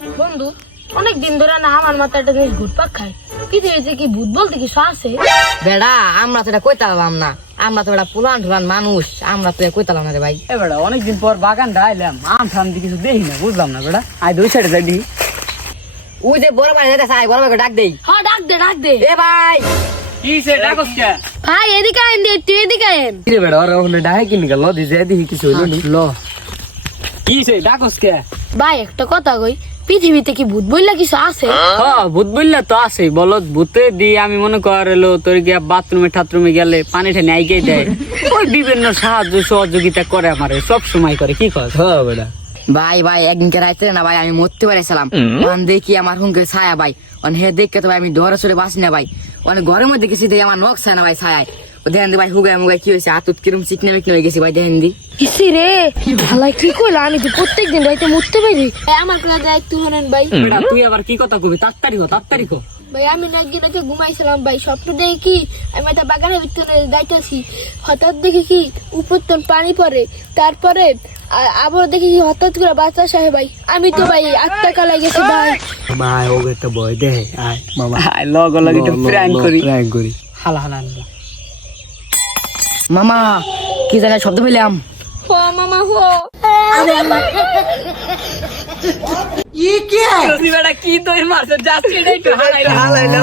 বন্ধু, অনেক দিন ধরে না আমার মাথায় একটা জিনিস ঘুরপাক খায়। পৃথিবীতে কি ভূত বলতে কিছু আছে? বেড়া আমরা তো এটা কইতে পারলাম না, আমরা তো এটা পুলান টুলান মানুষ, আমরা তো কইতে পারলাম না রে ভাই। এ বেড়া অনেকদিন পর বাগান ডাইলাম, আম ঠাম দিয়ে কিছু দেখি না, বুঝলাম না বেড়া। আয় দুই সাইডে যাই। ওই যে বড় ভাই যেতে চাই, বড় ভাইকে ডাক দেই। হ্যাঁ, ডাক দে ডাক দে। এ ভাই কি সে ডাকস কে? ভাই এদিকে আইন দে, তুই এদিকে আইন। কিরে বেড়া ওরা ওখানে ডাকে কিনে গেল, দি যাই দেখি কিছু হইলো নি। ল কি সে ডাকস কে? ভাই একটা কথা কই, পৃথিবীতে কি ভূত বললা কিছু আছে? হ্যাঁ ভূত বললে তো আছে, বলত ভূতে দিয়ে আমি মনে কর এলো তোর গিয়া বাথরুমে ঠাথরুমে গেলে পানি ঠানি আইগে দেয়, ওই বিভিন্ন সাহায্য সহযোগিতা করে আমারে, সব সময় করে। কি কর? হ্যাঁ বেড়া ভাই ভাই একদিনকে রাইতে না ভাই আমি মরতে পারেছিলাম, অন দেখি আমার হুঙ্কে ছায়া ভাই, অন হে দেখে তো ভাই আমি ডরে চলে বাসি না ভাই, অনেক ঘরের মধ্যে গেছি দেখি আমার নখ ছায় না ভাই ছায়। দেখেন দি ভাই হুগায় মুগায় কি হয়েছে, হাতুত কিরম চিকনে মিকনে হয়ে গেছি ভাই, দেখেন দি। কিসি রে ভালাই কি কইলা, আমি তো প্রত্যেকদিন রাইতে মরতে পারি। আমার কথা দায়িত্ব হলেন ভাই। বেড়া তুই আবার কি কথা কবি, তাড়াতাড়ি হো তাড়াতাড়ি হো। ভাই আমি নাকি নাকি ঘুমাইছিলাম ভাই, স্বপ্ন দেখি কি আমি একটা বাগানের ভিতরে যাইতেছি, হঠাৎ দেখি কি উপর তোর পানি পড়ে, তারপরে আবার দেখি কি হঠাৎ করে বাতাস আসে ভাই, আমি তো ভাই আত্মা কালাই গেছি ভাই। ভাই ওকে তো ভয় দে, আয় মামা আয় লগ লগ একটু প্র্যাঙ্ক করি হালা হালা হালা। মামা কি জানে শব্দ পেলাম। হো মামা হো। তুই বেটা কি তোর মারছ, যাচ্ছি না একটু হালাই হালাই না।